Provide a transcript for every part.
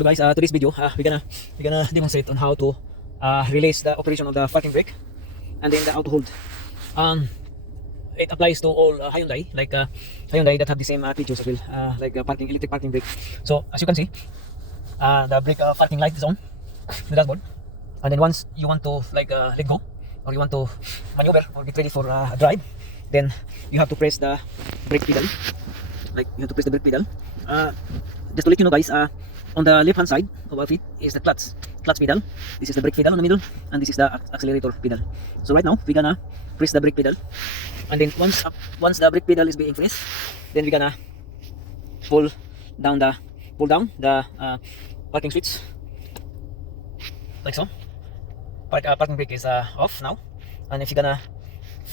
So guys, today's video, we're gonna demonstrate on how to release the operation of the parking brake and then the auto hold. It applies to all Hyundai, like Hyundai that have the same features as well, like electric parking brake. So as you can see, the brake parking light is on the dashboard, and then once you want to let go or you want to maneuver or get ready for a drive, then you have to press the brake pedal. Like you have to press the brake pedal. Just to let you know, guys, on the left hand side of our feet is the clutch pedal. This is the brake pedal on the middle, and this is the accelerator pedal. So right now we're gonna press the brake pedal, and then once the brake pedal is being pressed, then we're gonna pull down the parking switch like so. Parking brake is off now, and if you're gonna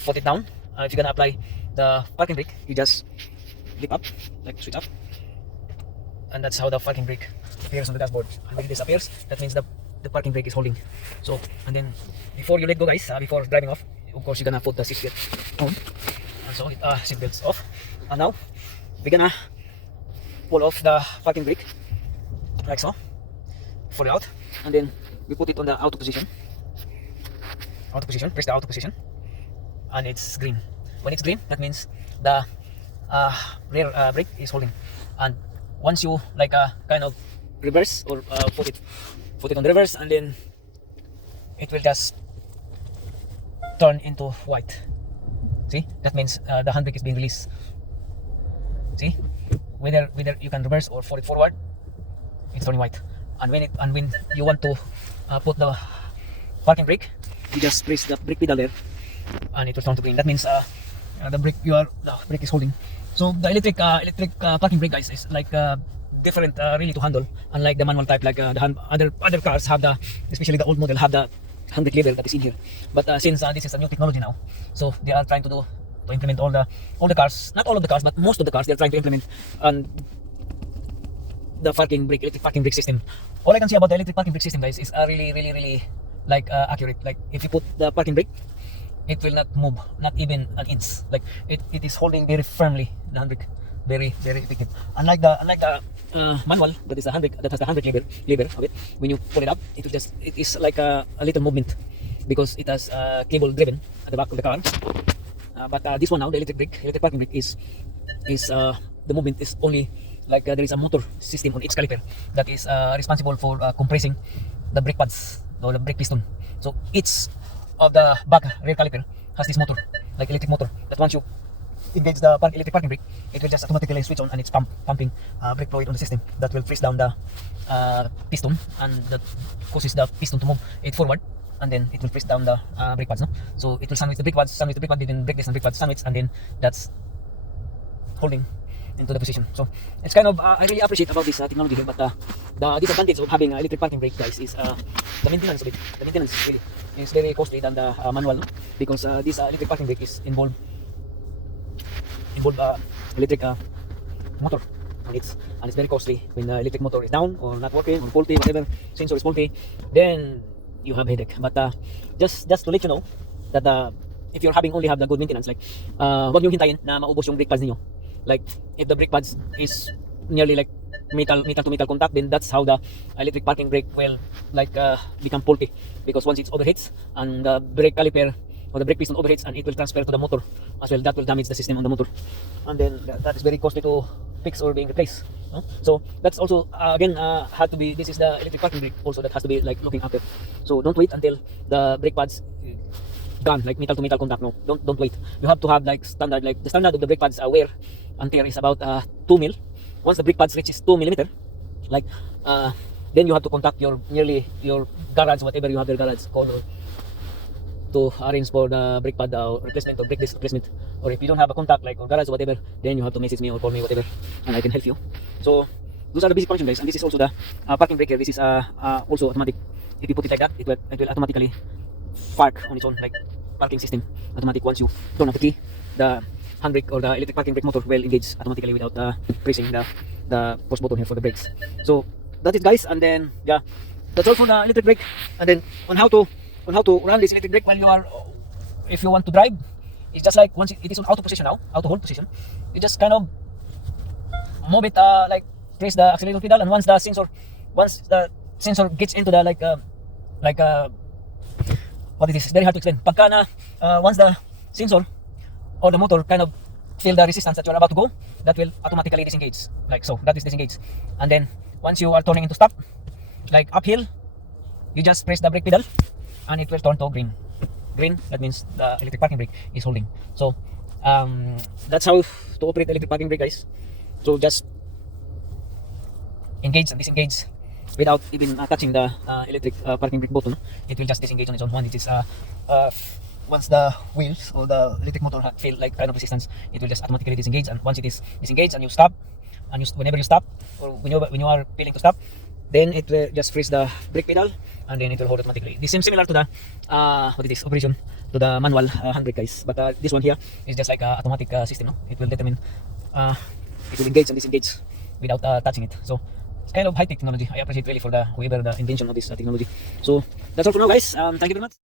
put it down, if you're gonna apply the parking brake, you just lift up, like switch up, and that's how the parking brake appears on the dashboard. And when this appears, that means the parking brake is holding. So, and then before you let go, guys, before driving off, of course you're gonna put the seatbelt on, and so seatbelt's off. And now we're gonna pull off the parking brake like so, pull it out, and then we put it on the auto position. Press the auto position, and it's green. When it's green, that means the rear brake is holding. And once you kind of reverse or put it on the reverse, and then it will just turn into white. See, that means the handbrake is being released. See, whether you can reverse or put it forward, it's turning white. And when you want to put the parking brake, you just press the brake pedal there, and it will turn to green. That means the brake is holding. So the electric parking brake, guys, is different really to handle, unlike the manual type. Like other cars have especially the old model, have the handbrake lever that is in here. But since this is a new technology now, so they are trying to implement all the cars, not all of the cars, but most of the cars, they are trying to implement the electric parking brake system. All I can say about the electric parking brake system, guys, is really accurate. Like if you put the parking brake, it will not move, not even an inch. Like it is holding very firmly the handbrake, very effective. Unlike the manual, that is the handbrake that has the handbrake lever of it. When you pull it up, it is like a little movement because it has cable driven at the back of the car. But this one now, the electric parking brake is the movement is only there is a motor system on each caliper that is responsible for compressing the brake pads or the brake piston. So each of the back rear caliper has this motor, like electric motor, that once you engage the electric parking brake, it will just automatically switch on, and it's pumping brake fluid on the system that will press down the piston, and that causes the piston to move it forward, and then it will press down the brake pads. No? So it will sandwich the brake pads, between brake disc and brake pads sandwich, and then that's holding into the position. So it's kind of I really appreciate about this technology here, but the disadvantage of having electric parking brake, guys, is the maintenance of it. The maintenance really is very costly than the manual, no? Because this electric parking brake is involve electric motor, and it's very costly. When the electric motor is down or not working or faulty, whatever sensor is faulty, then you have headache. But just to let you know that if you're only have the good maintenance, like wag niyo hintayin na maubos yung brake pads niyo. Like if the brake pads is nearly like metal to metal contact, then that's how the electric parking brake will become faulty, because once it overheats and the brake caliper or the brake piston overheats, and it will transfer to the motor as well, that will damage the system on the motor, and then that is very costly to fix or being replaced, no? So that's also again had to be, this is the electric parking brake also that has to be looking after. So don't wait until the brake pads gone, like metal to metal contact. No, don't wait. You have to have standard, like the standard of the brake pads wear and tear is about 2 mil. Once the brake pads reaches 2 millimeter, then you have to contact your garage, whatever you have their garage called, to arrange for the brake pad replacement or brake disc replacement. Or if you don't have a contact or garage or whatever, then you have to message me or call me, whatever, and I can help you. So those are the basic functions, guys. And this is also the parking brake here. This is also automatic. If you put it like that, it will automatically park on its own, like parking system automatic. Once you turn off the key, the handbrake or the electric parking brake motor will engage automatically without pressing the push button here for the brakes. So that's it, guys. And then that's all for the electric brake. And then on how to run this electric brake while if you want to drive, it's just like once it is on auto position now, auto hold position, you just kind of move it press the accelerator pedal, and once once the sensor gets into the like what it is, it's very hard to explain. Pagka na once the sensor or the motor kind of feel the resistance that you're about to go, that will automatically disengage, like so. That is disengage. And then once you are turning into stop, like uphill, you just press the brake pedal and it will turn to green. Green, that means the electric parking brake is holding. So that's how to operate electric parking brake, guys. So just engage and disengage without even touching the electric parking brake button. It will just disengage on its own. One, it is once the wheels or the electric motor feel like kind of resistance, it will just automatically disengage. And once it is disengaged and you stop, and whenever you stop or when you are feeling to stop, then it will just press the brake pedal and then it will hold automatically. This seems similar to the what it is, operation to the manual handbrake, guys. But this one here is just like a automatic system. No? It will determine it will engage and disengage without touching it. So it's kind of high-tech technology. I appreciate really for the whoever the invention of this technology. So that's all for now, guys. Thank you very much.